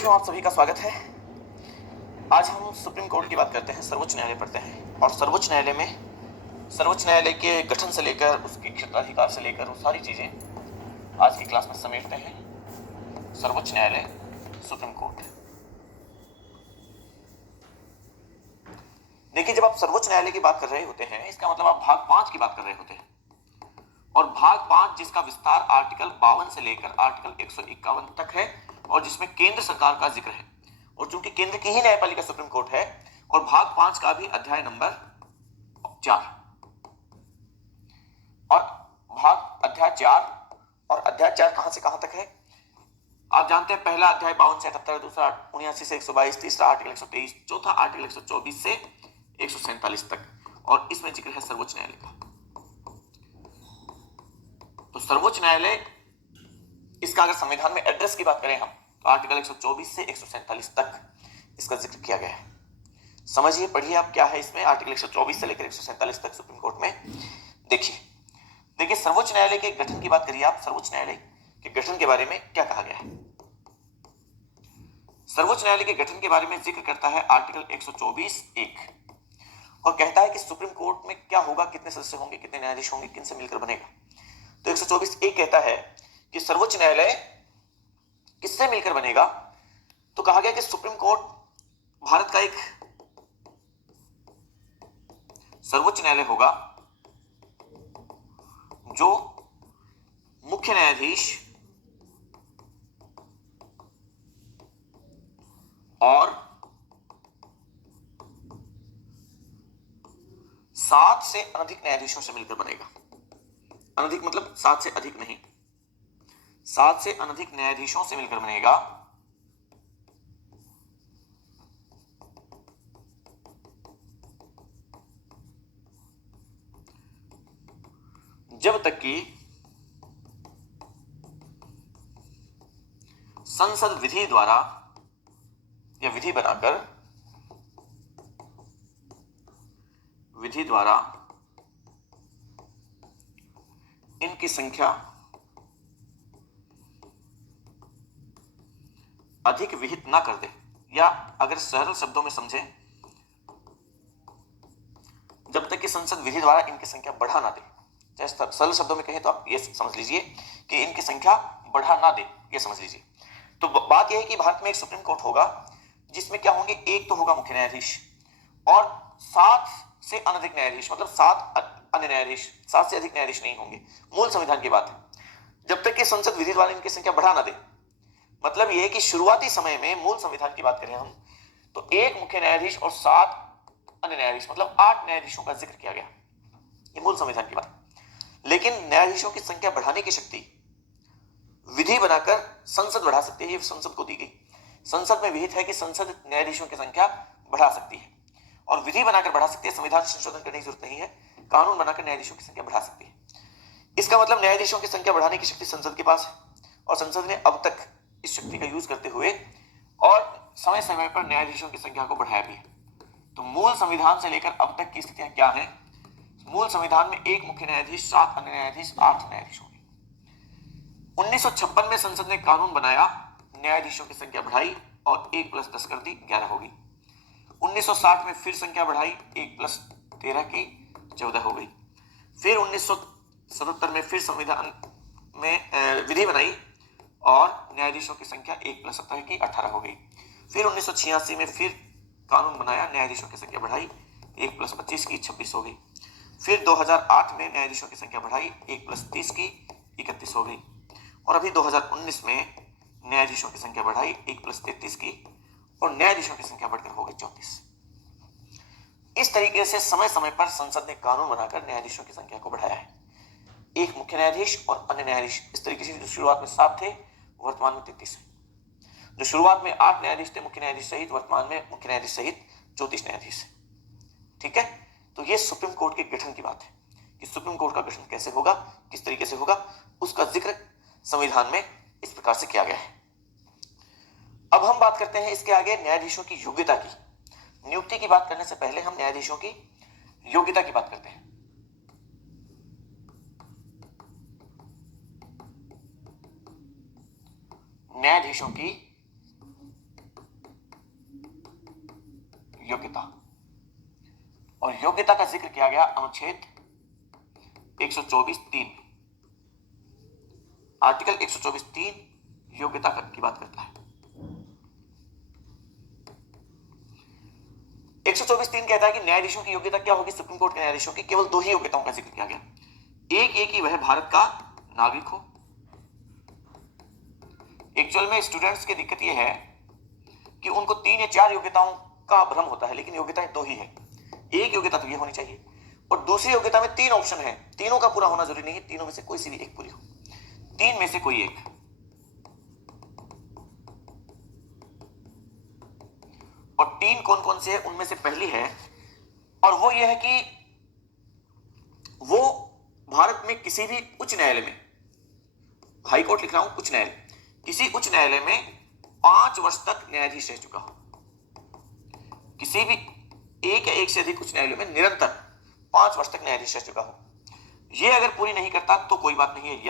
साथियों, आप सभी का स्वागत है। आज हम सुप्रीम कोर्ट की बात करते हैं, सर्वोच्च न्यायालय पढ़ते हैं और सर्वोच्च न्यायालय में सर्वोच्च न्यायालय के गठन से लेकर उसके क्षेत्राधिकार से लेकर वो सारी चीजें आज की क्लास में समेटते हैं। सर्वोच्च न्यायालय, सुप्रीम कोर्ट। देखिए, जब आप सर्वोच्च न्यायालय की बात कर रहे होते हैं, इसका मतलब आप भाग 5 की बात कर रहे होते हैं और भाग 5 जिसका विस्तार आर्टिकल 52 से लेकर आर्टिकल 151 तक है और जिसमें केंद्र सरकार का जिक्र है। और चूंकि केंद्र की ही न्यायपालिका सुप्रीम कोर्ट है और भाग 5 का भी अध्याय नंबर 4 और अध्याय 4 और अध्याय 4 कहां से कहां तक है आप जानते हैं। पहला अध्याय 52 से 78, दूसरा 79 से 122, तीसरा आर्टिकल 123, चौथा आर्टिकल 124 से 147 तक और इसमें जिक्र है सर्वोच्च न्यायालय का। तो सर्वोच्च न्यायालय, इसका अगर संविधान में एड्रेस की बात करें हम, तो आर्टिकल 124 से 147 तक इसका जिक्र किया गया है। समझिए, पढ़िए आप क्या है इसमें। आर्टिकल 124 से लेकर 147 तक सुप्रीम कोर्ट में देखिए सर्वोच्च न्यायालय के गठन की बात करिए आप। सर्वोच्च न्यायालय के गठन के बारे में क्या कहा गया है? सर्वोच्च न्यायालय के गठन के बारे में जिक्र करता है आर्टिकल 124(1) और कहता है कि सुप्रीम कोर्ट में क्या होगा, कितने सदस्य होंगे, कितने न्यायाधीश होंगे, किनसे मिलकर बनेगा। तो 124(1) कहता है कि सर्वोच्च न्यायालय किससे मिलकर बनेगा। तो कहा गया कि सुप्रीम कोर्ट भारत का एक सर्वोच्च न्यायालय होगा जो मुख्य न्यायाधीश और 7 से अधिक न्यायाधीशों से मिलकर बनेगा। अनधिक मतलब 7 से अधिक नहीं, 7 से अनधिक न्यायाधीशों से मिलकर बनेगा जब तक कि संसद विधि द्वारा या विधि द्वारा इनकी संख्या अधिक विहित ना कर दे, या अगर सरल शब्दों में समझें, जब तक कि संसद विधि द्वारा इनकी संख्या बढ़ा ना दे। चाहे सरल शब्दों में कहें तो आप ये समझ लीजिए कि इनकी संख्या बढ़ा ना दे, ये समझ लीजिए। तो बात यह है कि भारत में एक सुप्रीम कोर्ट होगा जिसमें क्या होंगे, एक तो होगा मुख्य न्यायाधीश और 7 से अनधिक न्यायाधीश, मतलब 7 अन्य न्यायाधीश, 7 से अधिक न्यायाधीश नहीं होंगे। मूल संविधान की बात है, जब तक कि संसद विधि द्वारा इनकी संख्या बढ़ा ना दे। मतलब यह कि शुरुआती समय में मूल संविधान की बात करें हम, तो एक मुख्य न्यायाधीश और 7 अन्य न्यायाधीश, मतलब 8 न्यायाधीशों का जिक्र किया गया। ये मूल संविधान की बात। लेकिन न्यायाधीशों की संख्या बढ़ाने की शक्ति विधि बनाकर संसद बढ़ा सकती है, ये संसद को दी गई। संसद में विहित है कि संसद न्यायाधीशों की संख्या बढ़ा सकती है और विधि बनाकर बढ़ा सकती है। संविधान संशोधन करने की जरूरत नहीं है, कानून बनाकर न्यायाधीशों की संख्या बढ़ा सकती है। इसका मतलब न्यायाधीशों की संख्या बढ़ाने की शक्ति संसद के पास है और संसद ने अब तक इस शक्ति का यूज करते हुए और समय समय पर न्यायाधीशों की संख्या को बढ़ाया भी है। तो मूल संविधान से लेकर अब तक की स्थितियां क्या हैं? मूल संविधान में एक मुख्य न्यायाधीश, 7 अन्य न्यायाधीश, 8 न्यायाधीश होंगे। 1956 में संसद ने कानून बनाया, न्यायाधीशों की संख्या बढ़ाई और 1+10 कर दी, 11 हो गई। 1960 में फिर संख्या बढ़ाई, 1+13 की 14 हो गई। फिर 1977 में फिर संविधान में विधि बनाई और न्यायाधीशों की संख्या 1+17 की 18 हो गई। फिर 1986 में फिर कानून बनाया, न्यायाधीशों की संख्या बढ़ाई, 1+25 की 26 हो गई। फिर 2008 में न्यायाधीशों की संख्या बढ़ाई, 1+30 की 31 हो गई। और अभी 2019 में न्यायाधीशों की संख्या बढ़ाई, 1+33 की, और न्यायाधीशों की संख्या बढ़कर हो गई 34। इस तरीके से समय समय पर संसद ने कानून बनाकर न्यायाधीशों की संख्या को बढ़ाया है। एक मुख्य न्यायाधीश और अन्य न्यायाधीश, इस तरीके से जो शुरुआत में 7 थे, वर्तमान में 33 है। जो शुरुआत में 8 न्यायाधीश थे मुख्य न्यायाधीश सहित, वर्तमान में मुख्य न्यायाधीश सहित 34 न्यायाधीश है। ठीक है, तो ये सुप्रीम कोर्ट के गठन की बात है कि सुप्रीम कोर्ट का गठन कैसे होगा, किस तरीके से होगा, उसका जिक्र संविधान में इस प्रकार से किया गया है। अब हम बात करते हैं इसके आगे न्यायाधीशों की योग्यता की। नियुक्ति की बात करने से पहले हम न्यायाधीशों की योग्यता की बात करते हैं। न्यायाधीशों की योग्यता, और योग्यता का जिक्र किया गया अनुच्छेद 124(3). आर्टिकल 124(3) योग्यता की बात करता है। 124(3) कहता है कि न्यायाधीशों की योग्यता क्या होगी? सुप्रीम कोर्ट के न्यायाधीशों की केवल 2 ही योग्यताओं का जिक्र किया गया। एक ये कि वह भारत का नागरिक हो। एक्चुअल में स्टूडेंट्स की दिक्कत यह है कि उनको 3 या 4 योग्यताओं का भ्रम होता है, लेकिन योग्यताएं 2 ही है। एक योग्यता तो ये होनी चाहिए, और दूसरी योग्यता में 3 ऑप्शन है। तीनों का पूरा होना जरूरी नहीं है, तीनों में से कोई सी भी एक पूरी हो, 3 में से कोई एक। और 3 कौन कौन से है? उनमें से पहली है, और वो ये है कि वो भारत में किसी भी उच्च न्यायालय में, हाई कोर्ट लिख रहा हूं, उच्च न्यायालय, किसी उच्च न्यायालय में 5 वर्ष तक न्यायाधीश रह चुका हो। किसी भी एक या एक से अधिक उच्च न्यायालयों में निरंतर 5 वर्ष तक न्यायाधीश रह चुका हो। ये अगर पूरी नहीं करता तो कोई बात नहीं है,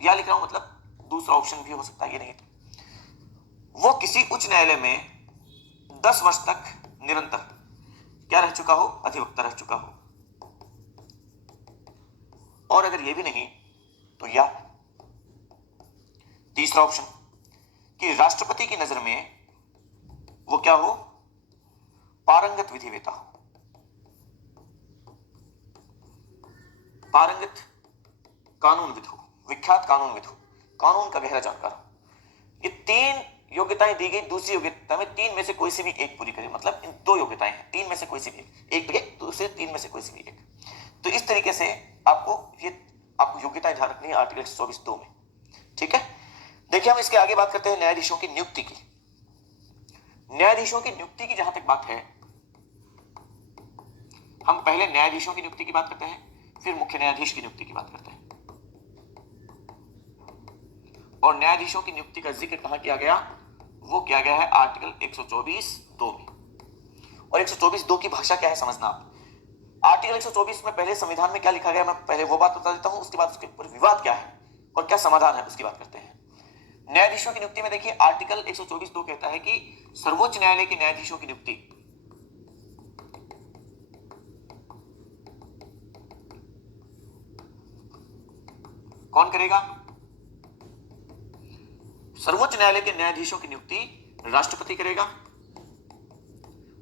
या लिख रहा हूं, मतलब दूसरा ऑप्शन भी हो सकता है, ये नहीं तो वो किसी उच्च न्यायालय में 10 वर्ष तक निरंतर क्या रह चुका हो? अधिवक्ता रह चुका हो। और अगर ये भी नहीं तो या तीसरा ऑप्शन कि राष्ट्रपति की नजर में वो क्या हो? पारंगत विधिवेता हो, पारंगत कानूनविद हो, विख्यात कानूनविद हो, कानून का गहरा जानकार हो। ये 3 योग्यताएं दी गई। दूसरी योग्यता में 3 में से कोई सी भी एक पूरी करे, मतलब इन 2 योग्यताएं हैं, 3 में से कोई सी भी एक, एक दूसरे 3 में से कोई सी भी एक। तो इस तरीके से आपको योग्यताएं ध्यान रखनी है आर्टिकल 124(2) में। ठीक है, देखिए हम इसके आगे बात करते हैं न्यायाधीशों की नियुक्ति की। न्यायाधीशों की नियुक्ति की जहां तक बात है, हम पहले न्यायाधीशों की नियुक्ति की बात करते हैं, फिर मुख्य न्यायाधीश की नियुक्ति की बात करते हैं। और न्यायाधीशों की नियुक्ति का जिक्र कहां किया गया? वो किया गया है आर्टिकल 124(2) में। और 124(2) की भाषा क्या है समझना आप। आर्टिकल 124 में पहले संविधान में क्या लिखा गया, मैं पहले वो बात बता देता हूं, उसके बाद उसके ऊपर विवाद क्या है और क्या समाधान है उसकी बात करते हैं। न्यायाधीशों की नियुक्ति में देखिए आर्टिकल 124(2) कहता है कि सर्वोच्च न्यायालय के न्यायाधीशों की नियुक्ति कौन करेगा? सर्वोच्च न्यायालय के न्यायाधीशों की नियुक्ति राष्ट्रपति करेगा।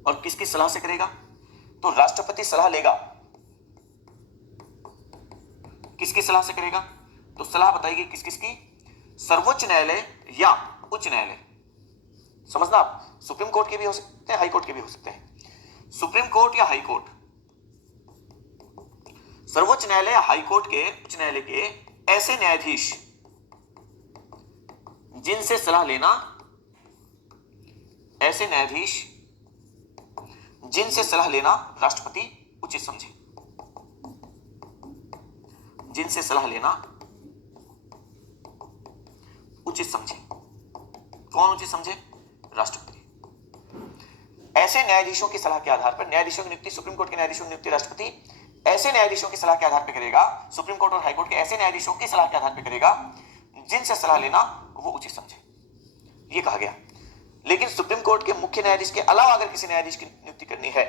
और किसकी सलाह से करेगा? तो राष्ट्रपति सलाह लेगा। किसकी सलाह से करेगा? तो सलाह बताइए किस किसकी? सर्वोच्च न्यायालय या उच्च न्यायालय। समझना आप, सुप्रीम कोर्ट के भी हो सकते हैं, हाई कोर्ट के भी हो सकते हैं। सुप्रीम कोर्ट या हाई कोर्ट, सर्वोच्च न्यायालय या हाई कोर्ट के, उच्च न्यायालय के ऐसे न्यायाधीश जिनसे सलाह लेना, ऐसे न्यायाधीश जिनसे सलाह लेना राष्ट्रपति उचित समझे, जिनसे सलाह लेना उचित समझे। कौन उचित समझे? राष्ट्रपति। ऐसे न्यायाधीशों की सलाह के आधार पर न्यायाधीशों की नियुक्ति, सुप्रीम कोर्ट के न्यायाधीशों की नियुक्ति राष्ट्रपति ऐसे न्यायाधीशों की सलाह के आधार पर करेगा, सुप्रीम कोर्ट और हाई कोर्ट के ऐसे न्यायाधीशों की सलाह के आधार पर करेगा जिनसे सलाह लेना वो उचित समझे, ये कहा गया। लेकिन सुप्रीम कोर्ट के मुख्य न्यायाधीश के अलावा अगर किसी न्यायाधीश की नियुक्ति करनी है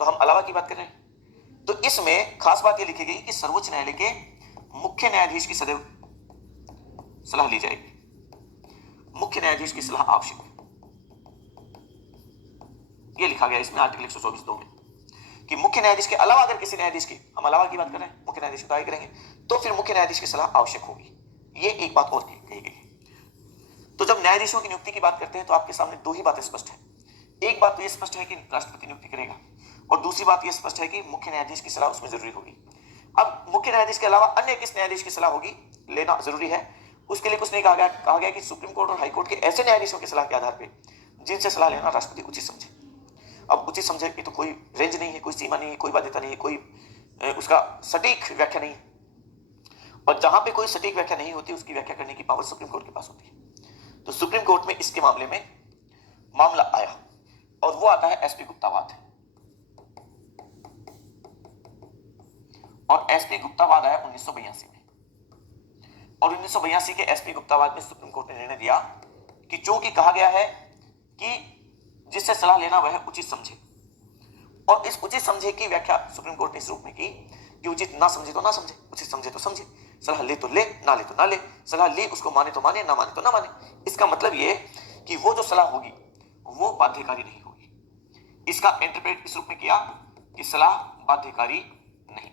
तो हम अलावा की बात कर रहे हैं। तो इसमें खास बात यह लिखी गई कि सर्वोच्च न्यायालय के मुख्य न्यायाधीश की सदैव सलाह ली जाएगी। मुख्य न्यायाधीश की सलाह आवश्यक है, यह लिखा गया इसमें आर्टिकल 124(2) में कि मुख्य न्यायाधीश के अलावा अगर किसी न्यायाधीश की, हम अलावा की बात कर रहे हैं, मुख्य न्यायाधीश तो आगे करेंगे, तो फिर मुख्य न्यायाधीश की सलाह आवश्यक होगी। ये एक बात और कही गई है। तो जब न्यायाधीशों की नियुक्ति की बात करते हैं तो आपके सामने 2 ही बातें स्पष्ट है। एक बात तो यह स्पष्ट है कि राष्ट्रपति नियुक्ति करेगा, और दूसरी बात यह स्पष्ट है कि मुख्य न्यायाधीश की सलाह उसमें जरूरी होगी। अब मुख्य न्यायाधीश के अलावा अन्य किस न्यायाधीश की सलाह होगी, लेना जरूरी है, उसके लिए कुछ नहीं कहा गया कि सुप्रीम कोर्ट और हाई कोर्ट के ऐसे न्यायाधीशों की सलाह के आधार पर जिनसे सलाह लेना राष्ट्रपति उचित समझे। अब उचित समझे की तो कोई रेंज नहीं है, कोई सीमा नहीं है, कोई बाध्यता नहीं है, कोई उसका सटीक व्याख्या नहीं है। और जहां पे कोई सटीक व्याख्या नहीं होती उसकी व्याख्या करने की पावर सुप्रीम कोर्ट के पास होती है। तो सुप्रीम कोर्ट में इसके मामले में मामला आया, और वो आता है एसपी गुप्तावाद। और एसपी गुप्तावाद आया 1982 में, और 1982 के एसपी गुप्तावाद में सुप्रीम कोर्ट ने निर्णय दिया कि जो कि कहा गया है कि जिससे सलाह लेना वह उचित समझे, और इस उचित समझे की व्याख्या सुप्रीम कोर्ट ने इस रूप में की कि उचित ना समझे तो ना समझे, उचित समझे तो समझे, सलाह ले तो ले, ना ले तो ना ले, सलाह ले उसको माने तो माने, ना माने तो ना माने। इसका मतलब ये कि वो जो सलाह होगी वो बाध्यकारी नहीं होगी। इसका इंटरप्रेट इस रूप में किया कि सलाह बाध्यकारी नहीं।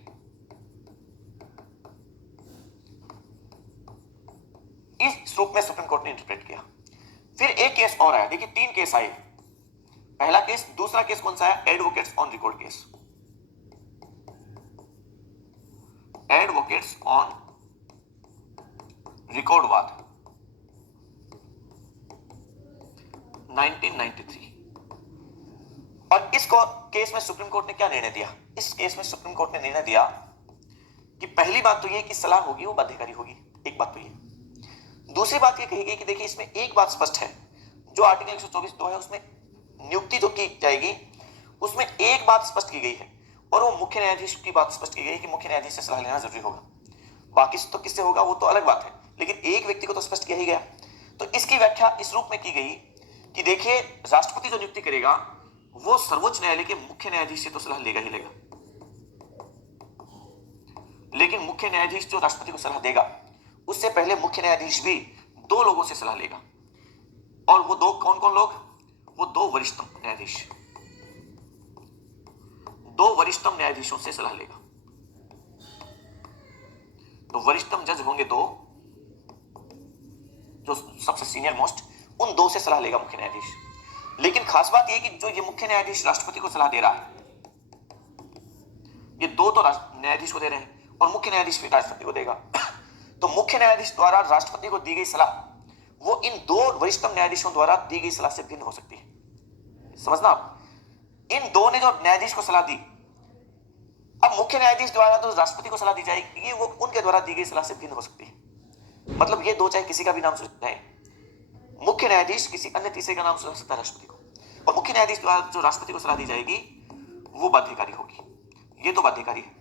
इस रूप में सुप्रीम कोर्ट ने इंटरप्रेट किया। फिर एक केस और आया, देखिए 3 केस आए। पहला केस, दूसरा केस कौन सा है? Advocates on record case. Advocates on record वाद 1993। और इस केस में सुप्रीम कोर्ट ने क्या निर्णय दिया? इस केस में सुप्रीम कोर्ट ने निर्णय दिया कि पहली बात तो ये कि सलाह होगी वो बाध्यकारी होगी, एक बात तो ये। दूसरी बात ये कही गई कि देखिए इसमें एक बात स्पष्ट है, जो आर्टिकल 124(2) है उसमें नियुक्ति जो की जाएगी उसमें एक बात स्पष्ट की गई है, और वो मुख्य न्यायाधीश की बात स्पष्ट की गई कि मुख्य न्यायाधीश से सलाह लेना जरूरी होगा। बाकी तो किससे होगा वो तो अलग बात है, लेकिन एक व्यक्ति को तो स्पष्ट किया ही गया। तो इसकी व्याख्या इस रूप में की गई कि देखिए राष्ट्रपति जो नियुक्ति करेगा वो सर्वोच्च न्यायालय के मुख्य न्यायाधीश से तो सलाह लेगा ही लेगा, लेकिन मुख्य न्यायाधीश जो राष्ट्रपति को सलाह देगा उससे पहले मुख्य न्यायाधीश भी 2 लोगों से सलाह लेगा। और वो 2 कौन कौन लोग? वो 2 वरिष्ठतम न्यायाधीश, 2 वरिष्ठतम न्यायाधीशों से सलाह लेगा। तो वरिष्ठतम जज होंगे 2, जो सबसे सीनियर मोस्ट, उन 2 से सलाह लेगा मुख्य न्यायाधीश। लेकिन खास बात यह कि जो ये मुख्य न्यायाधीश राष्ट्रपति को सलाह दे रहा है, ये 2 तो न्यायाधीश को दे रहे हैं और मुख्य न्यायाधीश भी राष्ट्रपति को देगा। तो मुख्य न्यायाधीश द्वारा राष्ट्रपति को दी गई सलाह वो इन 2 वरिष्ठतम न्यायाधीशों द्वारा दी गई सलाह से भिन्न हो सकती है। समझना आप, इन 2 ने जो न्यायाधीश को सलाह दी, अब मुख्य न्यायाधीश द्वारा तो राष्ट्रपति को सलाह दी जाएगी वो उनके द्वारा दी गई सलाह से भिन्न हो सकती है। मतलब ये 2 चाहे किसी का भी नाम सुझाव जाए, मुख्य न्यायाधीश किसी अन्य तीसरे का नाम सुझा सकता है राष्ट्रपति को, और मुख्य न्यायाधीश द्वारा जो राष्ट्रपति को सलाह दी जाएगी वो बाध्यकारी होगी। ये तो बाध्यकारी है।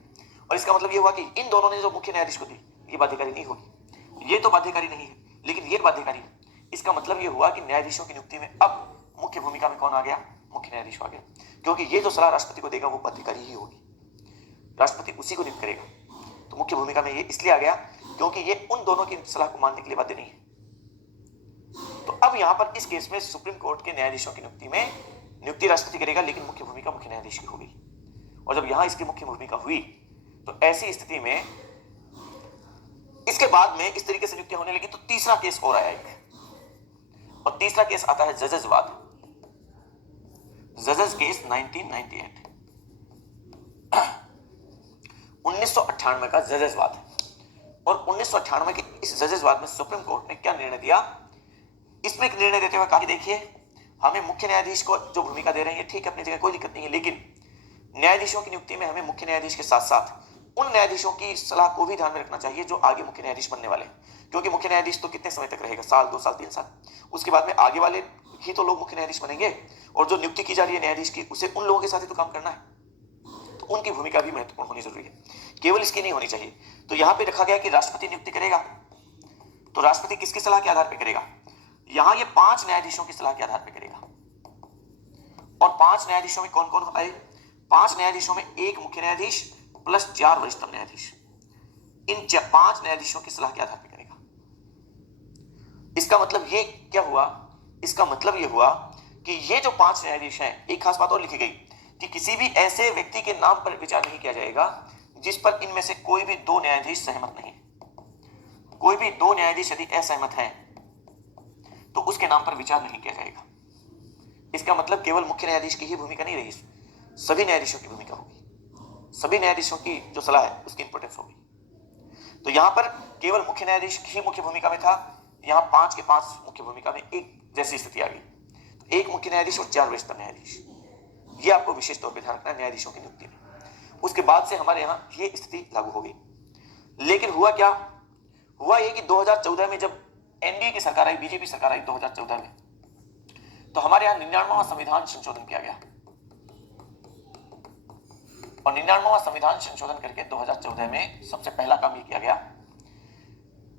और इसका मतलब ये हुआ कि इन दोनों ने जो मुख्य न्यायाधीश को दी ये बाध्यकारी नहीं होगी, ये तो बाध्यकारी नहीं है लेकिन ये बाध्यकारी है। इसका मतलब ये हुआ कि न्यायाधीशों की नियुक्ति में अब मुख्य भूमिका में कौन आ गया? मुख्य न्यायाधीश आ गया, क्योंकि ये जो सलाह राष्ट्रपति को देगा वो बाध्यकारी ही होगी, राष्ट्रपति उसी को नियुक्त करेगा। तो मुख्य भूमिका में ये इसलिए आ गया क्योंकि ये उन दोनों की सलाह को मानने के लिए बाध्य नहीं है। तो अब यहां पर इस केस में सुप्रीम कोर्ट के न्यायाधीशों की नियुक्ति राष्ट्रपति करेगा, लेकिन मुख्य भूमिका मुख्य न्यायाधीश की होगी। और जब यहां इसकी मुख्य भूमिका हुई तो ऐसी स्थिति में इसके बाद में इस तरीके से नियुक्ति होने लगी। तो तीसरा केस और आया एक, और तीसरा केस आता है जजेस वाद, जजेस केस 1998, 1998 का जजेस वाद है। और 1998 के इस जजेस वाद में सुप्रीम कोर्ट ने क्या निर्णय दिया? इसमें एक निर्णय देते हुए कहा कि देखिए हमें मुख्य न्यायाधीश को जो भूमिका दे रहे हैं ठीक है, अपनी जगह कोई दिक्कत नहीं है, लेकिन न्यायाधीशों की नियुक्ति में हमें मुख्य न्यायाधीश के साथ साथ उन न्यायाधीशों की सलाह को भी ध्यान में रखना चाहिए जो आगे मुख्य न्यायाधीश बनने वाले हैं। क्योंकि मुख्य न्यायाधीश तो कितने समय तक रहेगा? साल, 2 साल, 3 साल। उसके बाद में आगे वाले ही तो लोग मुख्य न्यायाधीश बनेंगे, और जो नियुक्ति की जा रही है न्यायाधीश की उसे उन लोगों के साथ ही तो काम करना है। तो उनकी भूमिका भी महत्वपूर्ण होनी जरूरी है, केवल इसकी नहीं होनी चाहिए। तो यहां पे रखा गया कि राष्ट्रपति नियुक्ति करेगा, तो राष्ट्रपति किसकी सलाह के आधार पर करेगा? यहां ये 5 न्यायाधीशों की सलाह के आधार पर करेगा। और 5 न्यायाधीशों में कौन कौन आए? 5 न्यायाधीशों में एक मुख्य न्यायाधीश प्लस 4 वरिष्ठतम न्यायाधीश, इन 5 न्यायाधीशों की सलाह के आधार पर करेगा। इसका मतलब ये क्या हुआ? इसका मतलब ये हुआ कि ये जो 5 न्यायाधीश हैं, एक खास बात और लिखी गई कि किसी भी ऐसे व्यक्ति के नाम पर विचार नहीं किया जाएगा जिस पर इनमें से कोई भी 2 न्यायाधीश सहमत नहीं। कोई भी 2 न्यायाधीश यदि असहमत हैं तो उसके नाम पर विचार नहीं किया जाएगा। इसका मतलब केवल मुख्य न्यायाधीश की ही भूमिका नहीं रही, सभी न्यायाधीशों की भूमिका होगी, सभी न्यायाधीशों की जो सलाह है उसकी इंपोर्टेंस होगी। तो यहां पर केवल मुख्य न्यायाधीश ही मुख्य भूमिका में था, यहां 5 के 5 मुख्य भूमिका में एक जैसी स्थिति आ गई। तो एक मुख्य न्यायाधीश और 4 वरिष्ठ न्यायाधीश, ये आपको विशेष तौर पर ध्यान रखना है न्यायाधीशों की नियुक्ति में। उसके बाद से हमारे यहां ये स्थिति लागू हो गई। लेकिन हुआ क्या? हुआ ये कि 2014 में जब एनडीए की सरकार आई, बीजेपी सरकार आई 2014 में, तो हमारे यहां 99वां संविधान संशोधन किया गया। और 99वां संविधान संशोधन करके 2014 में सबसे पहला काम ये किया गया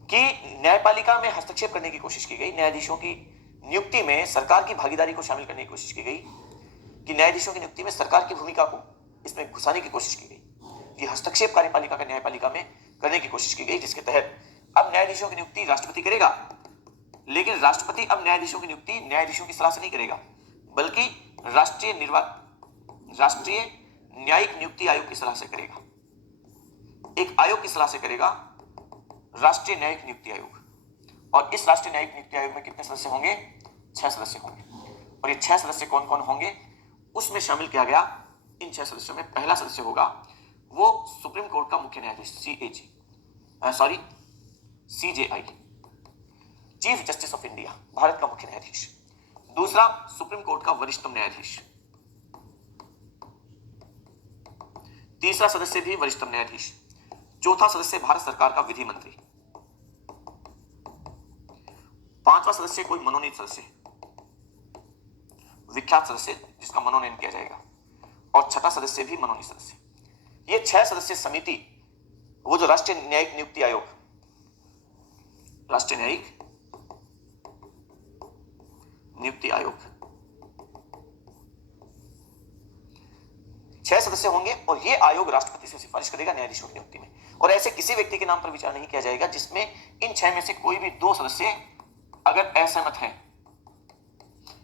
कि न्यायपालिका में हस्तक्षेप करने की कोशिश की गई, न्यायाधीशों की नियुक्ति में सरकार की भागीदारी को शामिल करने की कोशिश की गई कि न्यायाधीशों की नियुक्ति में सरकार की भूमिका को इसमें घुसाने की कोशिश की गई। ये हस्तक्षेप कार्यपालिका का न्यायपालिका में करने की कोशिश की गई, जिसके तहत अब न्यायाधीशों की नियुक्ति राष्ट्रपति करेगा, लेकिन राष्ट्रपति अब न्यायाधीशों की नियुक्ति न्यायाधीशों की सलाह से नहीं करेगा, बल्कि राष्ट्रीय न्यायिक नियुक्ति आयोग की सलाह से करेगा। एक आयोग की सलाह से करेगा, राष्ट्रीय न्यायिक नियुक्ति आयोग। और इस राष्ट्रीय न्यायिक नियुक्ति आयोग में कितने सदस्य होंगे? 6 सदस्य होंगे। और ये 6 सदस्य कौन कौन होंगे उसमें शामिल किया गया। इन 6 सदस्यों में पहला सदस्य होगा वो सुप्रीम कोर्ट का मुख्य न्यायाधीश CJI, chief justice of India, Bharat का मुख्य न्यायाधीश। दूसरा सुप्रीम कोर्ट का वरिष्ठतम न्यायाधीश। तीसरा सदस्य भी वरिष्ठतम न्यायाधीश। चौथा सदस्य भारत सरकार का विधि मंत्री। पांचवा सदस्य कोई मनोनीत सदस्य, विख्यात सदस्य जिसका मनोनयन किया जाएगा। और छठा सदस्य भी मनोनीत सदस्य। ये 6 सदस्य समिति, वो जो राष्ट्रीय न्यायिक नियुक्ति आयोग, राष्ट्रीय न्यायिक नियुक्ति आयोग, 6 सदस्य होंगे। और ये आयोग राष्ट्रपति से सिफारिश करेगा न्यायाधीशों की नियुक्ति में। और ऐसे किसी व्यक्ति के नाम पर विचार नहीं किया जाएगा जिसमें इन 6 में से कोई भी 2 सदस्य अगर असहमत हैं,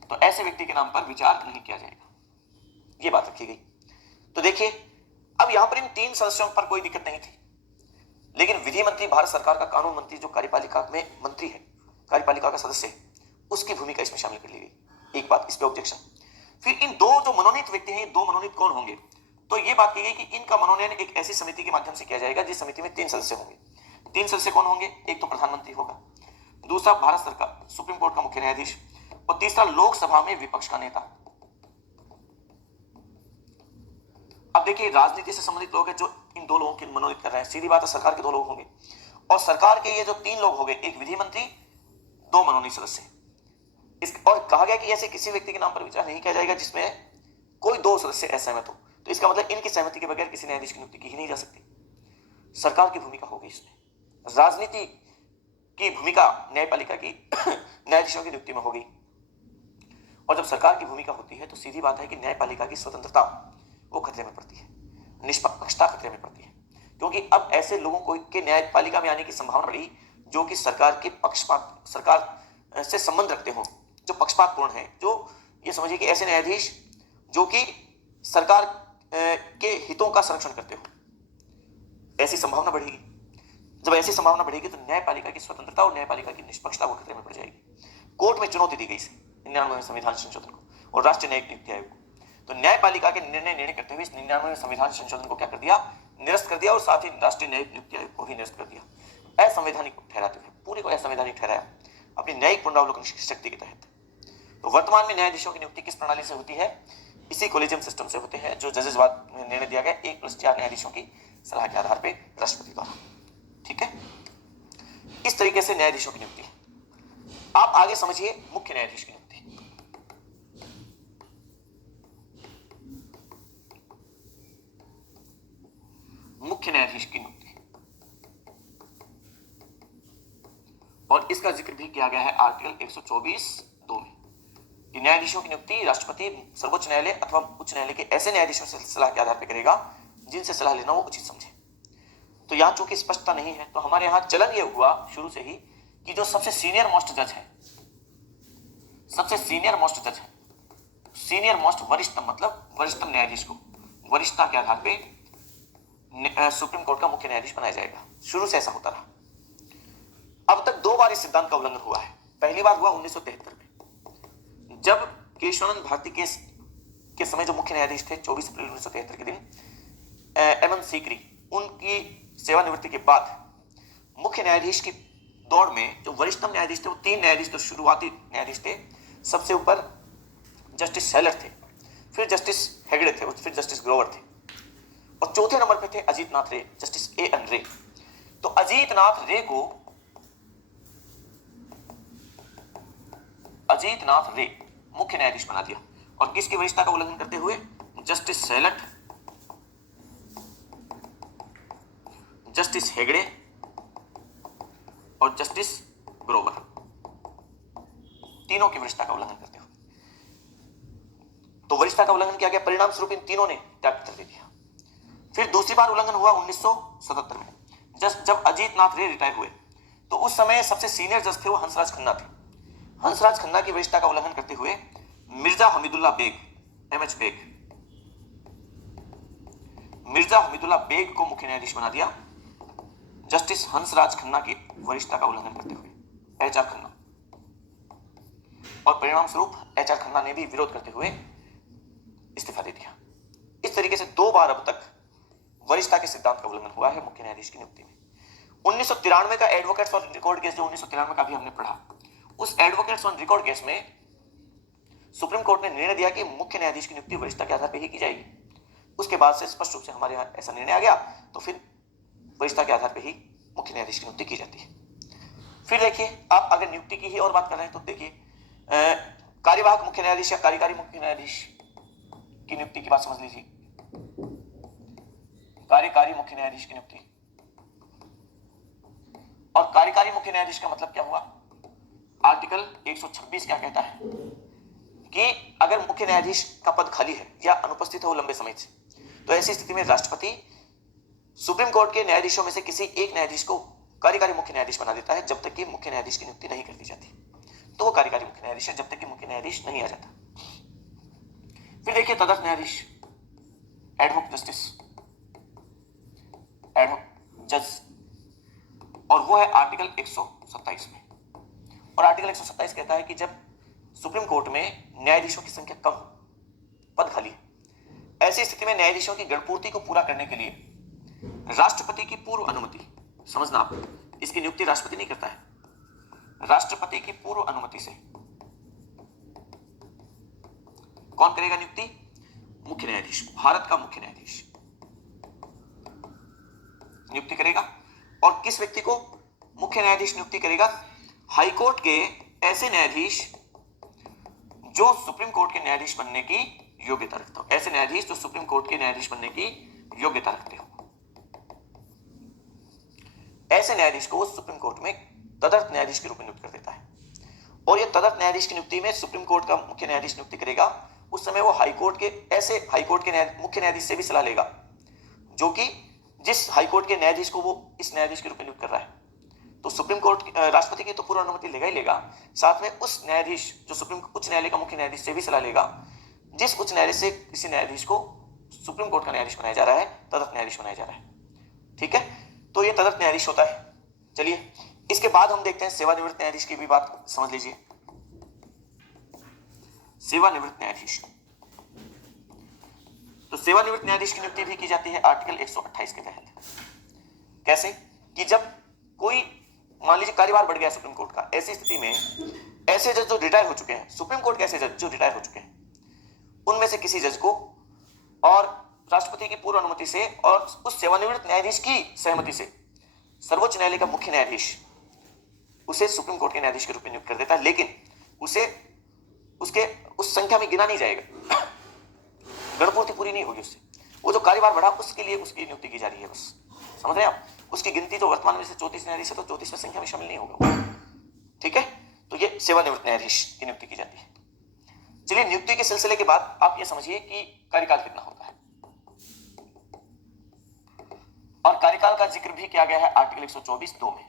तो ऐसे व्यक्ति के नाम पर विचार नहीं किया जाएगा। ये बात रखी गई। तो देखिए, अब यहां पर इन 3 सदस्यों पर कोई दिक्कत नहीं थी, लेकिन विधि मंत्री, भारत सरकार का कानून मंत्री जो कार्यपालिका में मंत्री है, कार्यपालिका का सदस्य, उसकी भूमिका इसमें शामिल कर ली गई। एक बात, इस पे ऑब्जेक्शन। फिर इन 2 जो मनोनीत व्यक्ति हैं, 2 मनोनीत कौन होंगे? तो ये बात की गई कि इनका मनोनयन एक ऐसी समिति के माध्यम से किया जाएगा जिस समिति में 3 सदस्य होंगे। 3 सदस्य कौन होंगे? एक तो प्रधानमंत्री होगा, दूसरा भारत सरकार सुप्रीम कोर्ट का मुख्य न्यायाधीश, और तीसरा लोकसभा में विपक्ष का नेता। अब देखिए, राजनीति से संबंधित लोग हैं जो इन 2 लोगों की मनोनीत कर रहे हैं। सीधी बात है, सरकार के 2 लोग होंगे, और सरकार के ये जो 3 लोग होंगे, एक विधि मंत्री, 2 मनोनीत सदस्य। और कहा गया कि ऐसे किसी व्यक्ति के नाम पर विचार नहीं किया जाएगा जिसमें कोई 2 सदस्य असहमत हो। तो इसका मतलब इनकी सहमति के बगैर किसी न्यायाधीश की नियुक्ति की ही नहीं जा सकती। सरकार की भूमिका होगी इसमें। राजनीति की भूमिका न्यायपालिका की न्यायाधीशों की नियुक्ति में होगी। और जब सरकार की भूमिका होती है तो सीधी बात है कि न्यायपालिका की स्वतंत्रता वो खतरे में पड़ती है, निष्पक्षता खतरे में पड़ती है। क्योंकि अब ऐसे लोगों को के न्यायपालिका में आने की संभावना बढ़ी जो कि सरकार के पक्षपात, सरकार से संबंध रखते हो, जो पक्षपातपूर्ण है, जो ये समझिए कि ऐसे न्यायाधीश जो कि सरकार के हितों का संरक्षण करते हो। ऐसी संभावना बढ़ेगी। जब ऐसी संभावना बढ़ेगी तो न्यायपालिका की स्वतंत्रता और न्यायपालिका की निष्पक्षता वो खतरे में पड़ जाएगी। कोर्ट में चुनौती दी गई 99वें संविधान संशोधन को और राष्ट्रीय न्यायिक नियुक्ति आयोग को। तो न्यायपालिका के निर्णय करते हुए इस 99वें संविधान संशोधन को क्या कर दिया? निरस्त कर दिया, और साथ ही राष्ट्रीय न्यायिक नियुक्ति आयोग को भी निरस्त कर दिया। असंवैधानिक ठहराते हुए पूरे को असंवैधानिक ठहराया अपनी न्यायिक पुनरावलोकन शक्ति के तहत। तो वर्तमान में न्यायाधीशों की नियुक्ति किस प्रणाली से होती है? इसी कोलेजियम सिस्टम से होते हैं, जो जजेस बाद निर्णय दिया गया 1+4 न्यायाधीशों की सलाह के आधार पर राष्ट्रपति द्वारा। ठीक है, इस तरीके से न्यायाधीशों की नियुक्ति। आप आगे समझिए मुख्य न्यायाधीश की नियुक्ति। मुख्य न्यायाधीश की नियुक्ति, और इसका जिक्र भी किया गया है आर्टिकल 124(2) में कि न्यायाधीशों की नियुक्ति राष्ट्रपति सर्वोच्च न्यायालय अथवा उच्च न्यायालय के ऐसे न्यायाधीशों से सलाह के आधार पर करेगा जिनसे सलाह लेना वो उचित समझे। तो यहां चूंकि स्पष्टता नहीं है, तो हमारे यहां चलन ये हुआ शुरू से ही कि जो सबसे सीनियर मोस्ट जज है, सबसे सीनियर मोस्ट जज है, सीनियर मोस्ट वरिष्ठतम मतलब वरिष्ठतम न्यायाधीश को वरिष्ठता के आधार पर सुप्रीम कोर्ट का मुख्य न्यायाधीश बनाया जाएगा। शुरू से ऐसा होता रहा। अब तक 2 बार इस सिद्धांत का उल्लंघन हुआ है। पहली बार हुआ 1973 में, जब केशवानंद भारती केस के समय जो मुख्य न्यायाधीश थे 24 अप्रैल 1973 के दिन एमएन सीकरी, उनकी सेवानिवृत्ति के बाद मुख्य न्यायाधीश की दौड़ में जो वरिष्ठतम न्यायाधीश थे वो 3 न्यायाधीश तो शुरुआती न्यायाधीश थे। सबसे ऊपर जस्टिस सेलर थे, फिर जस्टिस हेगड़े थे, फिर जस्टिस ग्रोवर थे, और चौथे नंबर पे थे अजीत नाथ रे, जस्टिस A.N. रे। तो अजीत नाथ रे मुख्य न्यायाधीश बना दिया, और किसकी वरिष्ठता का उल्लंघन करते हुए? जस्टिस सेलट, जस्टिस हेगड़े और जस्टिस ग्रोवर, तीनों की वरिष्ठता का उल्लंघन करते हुए। तो वरिष्ठता का उल्लंघन किया गया, परिणाम स्वरूप इन तीनों ने त्यागपत्र दे दिया। फिर दूसरी बार उल्लंघन हुआ 1977 में, जब अजीत नाथ रे रिटायर हुए, तो उस समय सबसे सीनियर जज थे वो हंसराज खन्ना थे। हंसराज खन्ना की वरिष्ठता का उल्लंघन करते हुए मिर्जा हमीदुल्लाह बेग, एमएच बेग, मिर्जा हमीदुल्लाह बेग को मुख्य न्यायाधीश बना दिया, जस्टिस हंसराज खन्ना की वरिष्ठता का उल्लंघन करते हुए एचआर खन्ना, और परिणाम स्वरूप एचआर खन्ना ने भी विरोध करते हुए इस्तीफा दे दिया। इस तरीके से 2 बार अब तक वरिष्ठता के सिद्धांत का उल्लंघन हुआ है मुख्य न्यायाधीश की नियुक्ति में। 1993 का एडवोकेट्स ऑन रिकॉर्ड केस, जो 1993 का भी हमने पढ़ा, उस एडवोकेट्स ऑन रिकॉर्ड केस में सुप्रीम कोर्ट ने निर्णय दिया कि मुख्य न्यायाधीश की नियुक्ति वरिष्ठता के आधार पर ही की जाएगी। उसके बाद से स्पष्ट रूप से हमारे यहाँ ऐसा निर्णय आ गया, तो फिर वरिष्ठता के आधार पर ही मुख्य न्यायाधीश की नियुक्ति की जाती है। फिर देखिए, आप अगर नियुक्ति की ही और बात कर रहे हैं तो देखिए, कार्यवाहक मुख्य न्यायाधीश या कार्यकारी मुख्य न्यायाधीश की नियुक्ति की बात समझ लीजिए। कार्यकारी मुख्य न्यायाधीश की नियुक्ति, और कार्यकारी मुख्य न्यायाधीश का मतलब क्या हुआ? आर्टिकल 126 क्या कहता है कि अगर मुख्य न्यायाधीश का पद खाली है या अनुपस्थित हो लंबे समय से, तो ऐसी स्थिति में राष्ट्रपति सुप्रीम कोर्ट के न्यायाधीशों में से किसी एक न्यायाधीश को कार्यकारी मुख्य न्यायाधीश बना देता है, जब तक कि मुख्य न्यायाधीश की नियुक्ति नहीं कर दी जाती। तो वो कार्यकारी मुख्य न्यायाधीश है जब तक कि मुख्य न्यायाधीश नहीं आ जाता। फिर देखिए, तदर्थ न्यायाधीश, एडहोक जस्टिस, एडहोक जज, और वो है आर्टिकल 127 में। और आर्टिकल 127 कहता है कि जब सुप्रीम कोर्ट में न्यायाधीशों की संख्या कम हो, पद खाली है, ऐसी स्थिति में न्यायाधीशों की गणपूर्ति को पूरा करने के लिए राष्ट्रपति की पूर्व अनुमति, समझना आप, इसकी नियुक्ति राष्ट्रपति नहीं करता है, राष्ट्रपति की पूर्व अनुमति से कौन करेगा नियुक्ति? मुख्य न्यायाधीश, भारत का मुख्य न्यायाधीश नियुक्ति करेगा। और किस व्यक्ति को मुख्य न्यायाधीश नियुक्ति करेगा? हाईकोर्ट के ऐसे न्यायाधीश जो सुप्रीम कोर्ट के न्यायाधीश बनने की योग्यता रखता हो, ऐसे न्यायाधीश जो सुप्रीम कोर्ट के न्यायाधीश बनने की योग्यता रखते हो, ऐसे न्यायाधीश को सुप्रीम कोर्ट में तदर्थ न्यायाधीश के रूप में नियुक्त कर देता है। और ये तदर्थ न्यायाधीश की नियुक्ति में सुप्रीम कोर्ट का मुख्य न्यायाधीश नियुक्ति करेगा, उस समय वो हाईकोर्ट के ऐसे हाईकोर्ट के मुख्य न्यायाधीश से भी सलाह लेगा जो कि जिस हाईकोर्ट के न्यायाधीश को वो इस न्यायाधीश के रूप में नियुक्त कर रहा है। तो सुप्रीम कोर्ट राष्ट्रपति की तो पूर्व अनुमति लेगा ही लेगा, साथ में उस न्यायाधीश जो सुप्रीम उच्च न्यायालय का मुख्य न्यायाधीश से भी सलाह लेगा, जिस उच्च न्यायालय से किसी न्यायाधीश को सुप्रीम कोर्ट का न्यायाधीश बनाया जा रहा है, तदर्थ न्यायाधीश बनाया जा रहा है। ठीक है, तो ये तदर्थ न्यायाधीश होता है। चलिए, इसके बाद हम देखते हैं सेवानिवृत्त न्यायाधीश की भी बात समझ लीजिए। सेवानिवृत्त न्यायाधीश, तो सेवानिवृत्त न्यायाधीश की नियुक्ति भी की जाती है आर्टिकल 128 के तहत। कैसे? कि जब कोई मान लीजिए कार्यभार बढ़ गया सुप्रीम कोर्ट का, ऐसी स्थिति में ऐसे जज जो रिटायर हो चुके हैं, सुप्रीम कोर्ट के ऐसे जज जो रिटायर हो चुके हैं, उनमें से किसी जज को और राष्ट्रपति की पूर्व अनुमति से और उस सेवानिवृत्त न्यायाधीश की सहमति से सर्वोच्च न्यायालय का मुख्य न्यायाधीश उसे सुप्रीम कोर्ट के न्यायाधीश के रूप में नियुक्त कर देता है, लेकिन उसे उसके उस संख्या में गिना नहीं जाएगा, गणपूर्ति पूरी नहीं होगी उससे। वो जो कार्यभार बढ़ा उसके लिए उसकी नियुक्ति की जा रही है, बस समझ रहे हैं आप? उसकी गिनती तो वर्तमान में से 34 न्यायाधीश है, तो 34वें संख्या में शामिल नहीं होगा। ठीक है, तो ये सेवानिवृत्त न्यायाधीश की नियुक्ति की जाती है। चलिए, नियुक्ति के सिलसिले के बाद आप ये समझिए कि कार्यकाल कितना होता है, और कार्यकाल का जिक्र भी किया गया है आर्टिकल 124(2) में।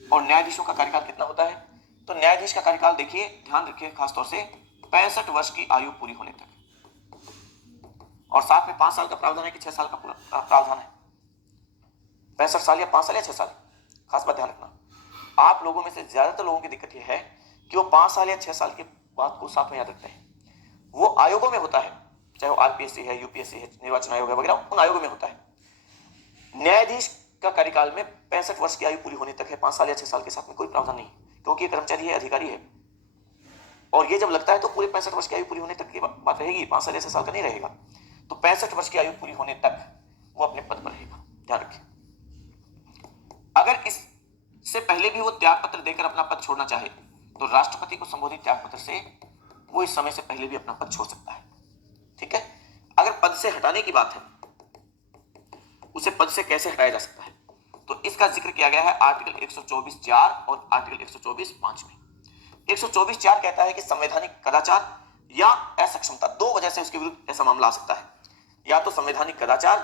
और न्यायाधीशों का कार्यकाल कितना होता है? तो न्यायाधीश का कार्यकाल देखिए, ध्यान रखिए खासतौर से 65 वर्ष की आयु पूरी होने तक, और साथ में 5 साल का प्रावधान है कि 6 साल का पूरा प्रावधान है? 65 साल या 5 साल या 6 साल, खास बात ध्यान रखना। आप लोगों में से ज्यादातर लोगों की दिक्कत यह है कि वो 5 साल या 6 साल के बात को साथ में याद रखते हैं। वो आयोगों में होता है, चाहे वो आरपीएससी है, यूपीएससी है, निर्वाचन आयोग है वगैरह, उन आयोगों में होता है। न्यायाधीश का कार्यकाल में 65 वर्ष की आयु पूरी होने तक है, 5 साल या 6 साल के साथ में कोई प्रावधान नहीं, क्योंकि ये कर्मचारी है, अधिकारी है। और ये जब लगता है तो पूरे 65 वर्ष की आयु पूरी होने तक की बात रहेगी, 5 साल या 6 साल का नहीं रहेगा। तो 65 वर्ष की आयु पूरी होने तक वो अपने पद पर रहेगा, ध्यान रखिए। अगर इससे पहले भी वो त्यागपत्र देकर अपना पद छोड़ना चाहे तो राष्ट्रपति को संबोधित त्यागपत्र से वो इस समय से पहले भी अपना पद छोड़ सकता है। ठीक है, अगर पद से हटाने की बात है, उसे पद से कैसे हटाया जा सकता है, तो इसका जिक्र किया गया है आर्टिकल 124(4) और आर्टिकल 124(5) में। 124(4) कहता है कि संवैधानिक कदाचार या असक्षमता, दो वजह से उसके विरुद्ध ऐसा मामला आ सकता है। या तो संवैधानिक कदाचार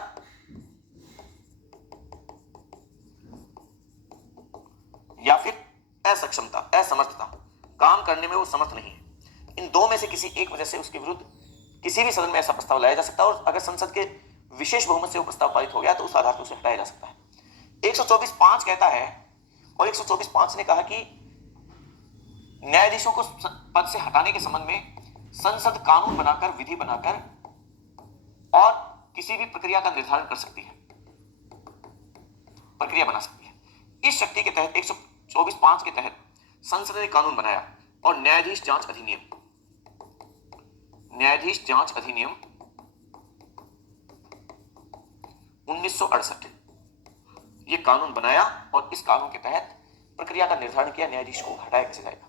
या फिर असक्षमता, असमर्थता, काम करने में वो समर्थ नहीं है। इन दो में से किसी एक वजह से उसके विरुद्ध किसी भी सदन में ऐसा प्रस्ताव लाया जा सकता है और अगर संसद के विशेष बहुमत से वो प्रस्ताव पारित हो गया तो उस आधार पर उसे हटाया जा सकता है। 124(5) कहता है और 124(5) ने कहा कि न्यायाधीशों को पद से हटाने के संबंध में संसद कानून बनाकर, विधि बनाकर और किसी भी प्रक्रिया का निर्धारण कर सकती है, प्रक्रिया बना सकती है। इस शक्ति के तहत 124(5) के तहत संसद ने कानून बनाया और न्यायाधीश जांच अधिनियम 1968 ये कानून बनाया और इस कानून के तहत प्रक्रिया का निर्धारण किया, न्यायाधीश को हटाया कैसे जाएगा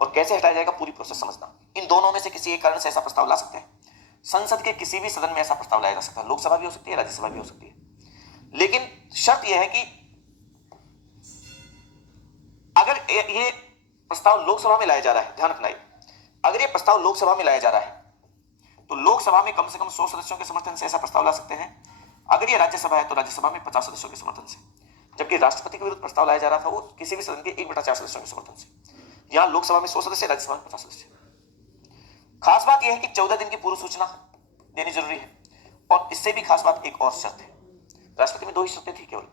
और कैसे हटाया जाएगा, पूरी प्रोसेस समझना। इन दोनों में से किसी एक कारण से ऐसा प्रस्ताव ला सकते हैं। संसद के किसी भी सदन में ऐसा प्रस्ताव लाया जा सकता है, लोकसभा भी हो सकती है, राज्यसभा भी हो सकती है। लेकिन शर्त यह है कि अगर ये प्रस्ताव लोकसभा में लाया जा रहा है, ध्यान रखना, अगर ये प्रस्ताव लोकसभा में लाया जा रहा है तो लोकसभा में कम से कम 100 सदस्यों के समर्थन से ऐसा प्रस्ताव ला सकते हैं। अगर ये राज्यसभा है तो राज्यसभा में 50 सदस्यों के समर्थन से। जबकि राष्ट्रपति के विरुद्ध प्रस्ताव लाया जा रहा था वो किसी भी सदन के 1/4 सदस्यों के समर्थन से। यहां लोकसभा में 100 सदस्य, राज्यसभा में 50 सदस्य। खास बात यह है कि 14 दिन की पूर्व सूचना देनी जरूरी है और इससे भी खास बात एक और शर्त है। राष्ट्रपति में 2 ही शर्तें थी केवल।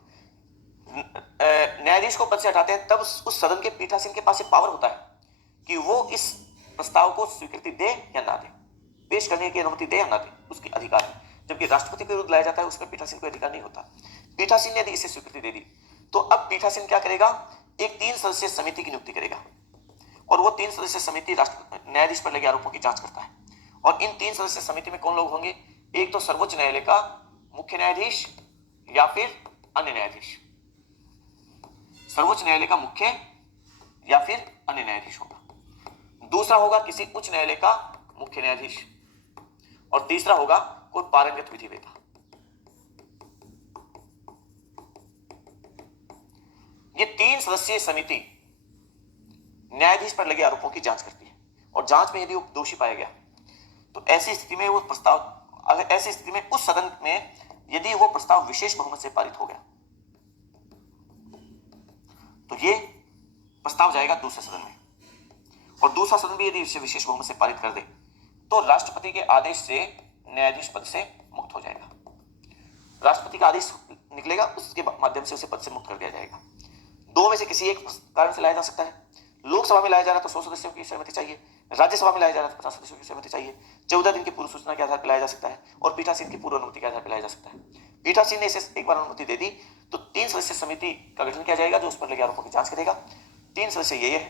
न्यायाधीश को पद से हटाते हैं तब उस सदन के पीठासीन के पास पावर होता है कि वो इस प्रस्ताव को स्वीकृति दे या ना दे, पेश करने की अनुमति दे या ना दे, उसकी अधिकार है। जबकि राष्ट्रपति के विरुद्ध लाया जाता है उसमें पीठासीन को अधिकार नहीं होता। पीठासीन ने यदि इसे स्वीकृति दे दी तो अब पीठासीन क्या करेगा, एक 3 सदस्यीय समिति की नियुक्ति करेगा और वो 3 सदस्यीय समिति न्यायाधीश पर लगे आरोपों की जांच करता है। और इन 3 सदस्यीय समिति में कौन लोग होंगे, एक तो सर्वोच्च न्यायालय का मुख्य न्यायाधीश या फिर अन्य न्यायाधीश। सर्वोच्च न्यायालय का मुख्य या फिर अन्य न्यायाधीश होगा। दूसरा होगा किसी उच्च न्यायालय का मुख्य न्यायाधीश और तीसरा होगा कोई पारंगत विधिवेत्ता। ये 3 सदस्यीय समिति न्यायाधीश पर लगे आरोपों की जांच करती है और जांच में यदि वो दोषी पाया गया तो ऐसी स्थिति में वो प्रस्ताव, अगर ऐसी स्थिति में उस सदन में यदि वो प्रस्ताव विशेष बहुमत से पारित हो गया तो ये प्रस्ताव जाएगा दूसरे सदन में और दूसरा सदन भी यदि इसे विशेष बहुमत से पारित कर दे तो राष्ट्रपति के आदेश से न्यायाधीश पद से मुक्त हो जाएगा। राष्ट्रपति का आदेश निकलेगा, उसके माध्यम से उसे पद से मुक्त कर दिया जाएगा। दो में से किसी एक कारण से लाया जा सकता है। लोकसभा में लाया जा रहा तो 100 सदस्यों की सहमति चाहिए, राज्यसभा में लाया जा रहा तो 50 सदस्यों की सहमति चाहिए। 14 दिन की पूर्व सूचना के आधार पर लाया जा सकता है और पीठासीन की पूर्व अनुमति के आधार पर लाया जा सकता है। पीठासीन ने इसे एक बार अनुमति दे दी तो 3 सदस्यीय समिति का गठन किया जाएगा जो उस पर लगे आरोपों की जांच करेगा। 3 सदस्य ये है